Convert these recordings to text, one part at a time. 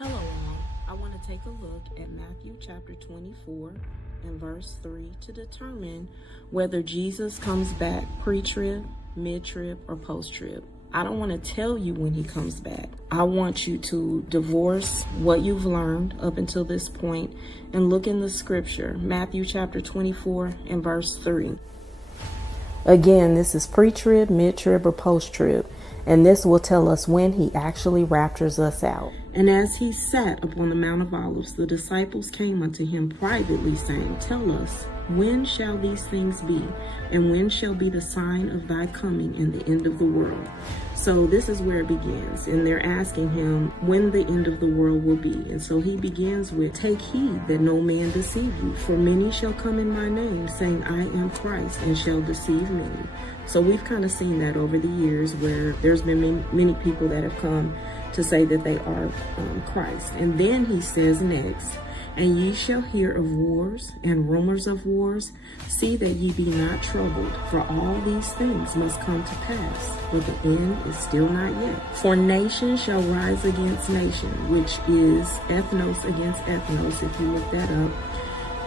Hello all, I want to take a look at Matthew chapter 24 and verse 3 to determine whether Jesus comes back pre-trib, mid-trib, or post-trib. I don't want to tell you when he comes back. I want you to divorce what you've learned up until this point and look in the scripture, Matthew chapter 24 and verse 3. Again, this is pre-trib, mid-trib, or post-trib. And this will tell us when he actually raptures us out. And as he sat upon the Mount of Olives, the disciples came unto him privately, saying, Tell us, when shall these things be? And when shall be the sign of thy coming and the end of the world? So this is where it begins. And they're asking him when the end of the world will be. And so he begins with, Take heed that no man deceive you. For many shall come in my name, saying, I am Christ, and shall deceive many. So we've kind of seen that over the years where there's been many people that have come to say that they are Christ. And then he says next, And ye shall hear of wars and rumors of wars. See that ye be not troubled, for all these things must come to pass, but the end is still not yet. For nation shall rise against nation, which is ethnos against ethnos, if you look that up,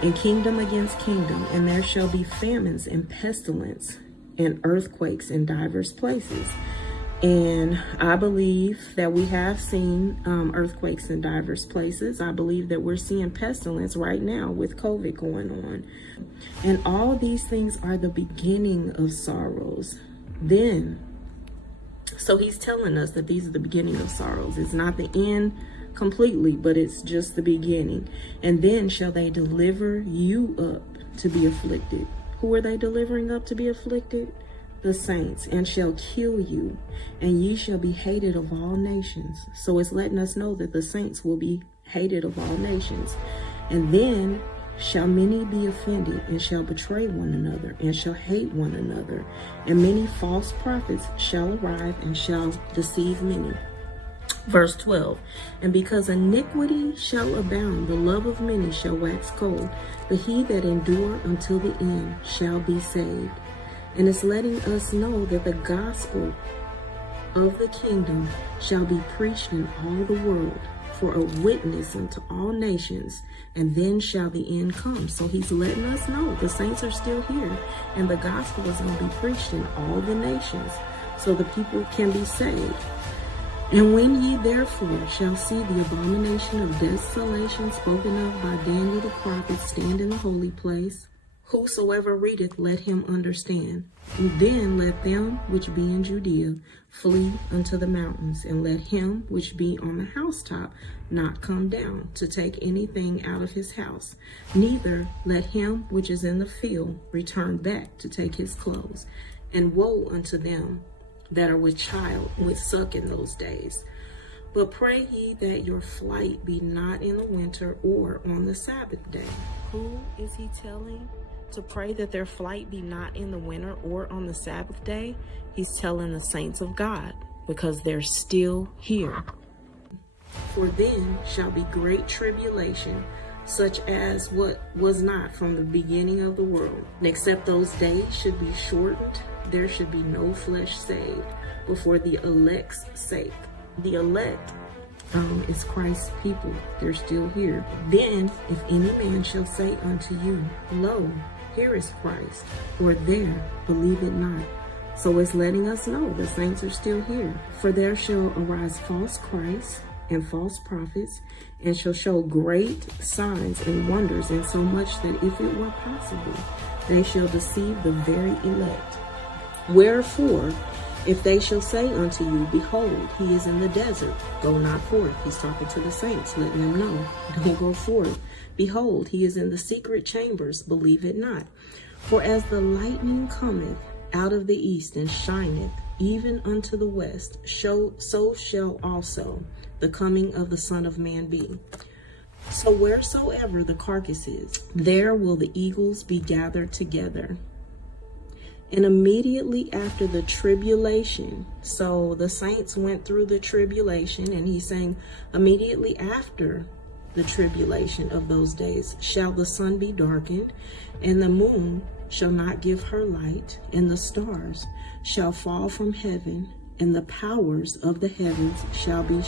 and kingdom against kingdom, and there shall be famines and pestilence and earthquakes in diverse places. And I believe that we have seen earthquakes in diverse places. I believe that we're seeing pestilence right now with COVID going on. And all these things are the beginning of sorrows. So he's telling us that these are the beginning of sorrows. It's not the end completely, but it's just the beginning. And then shall they deliver you up to be afflicted. Who are they delivering up to be afflicted? The saints, and shall kill you, and ye shall be hated of all nations. So it's letting us know that the saints will be hated of all nations. And then shall many be offended, and shall betray one another, and shall hate one another. And many false prophets shall arise, and shall deceive many. Verse 12, And because iniquity shall abound, the love of many shall wax cold, but he that endure until the end shall be saved. And it's letting us know that the gospel of the kingdom shall be preached in all the world for a witness unto all nations, and then shall the end come. So he's letting us know the saints are still here, and the gospel is going to be preached in all the nations so the people can be saved. And when ye therefore shall see the abomination of desolation spoken of by Daniel the prophet stand in the holy place, whosoever readeth, let him understand. And then let them which be in Judea flee unto the mountains, and let him which be on the housetop not come down to take anything out of his house. Neither let him which is in the field return back to take his clothes. And woe unto them that are with child, with suck in those days. But pray ye that your flight be not in the winter or on the Sabbath day. Who is he telling to pray that their flight be not in the winter or on the Sabbath day? He's telling the saints of God, because they're still here. For then shall be great tribulation, such as what was not from the beginning of the world. And except those days should be shortened, there should be no flesh saved, but for the elect's sake. The elect is Christ's people. They're still here. Then if any man shall say unto you, Lo, here is Christ, or there, believe it not. So it's letting us know the saints are still here. For there shall arise false Christs and false prophets, and shall show great signs and wonders, and so much that if it were possible, they shall deceive the very elect. Wherefore, if they shall say unto you, Behold, he is in the desert, go not forth. He's talking to the saints, letting them know, don't go forth. Behold, he is in the secret chambers, believe it not. For as the lightning cometh out of the east and shineth even unto the west, so shall also the coming of the Son of Man be. So wheresoever the carcass is, there will the eagles be gathered together. And immediately after the tribulation, so the saints went through the tribulation, and he's saying immediately after the tribulation of those days shall the sun be darkened, and the moon shall not give her light, and the stars shall fall from heaven, and the powers of the heavens shall be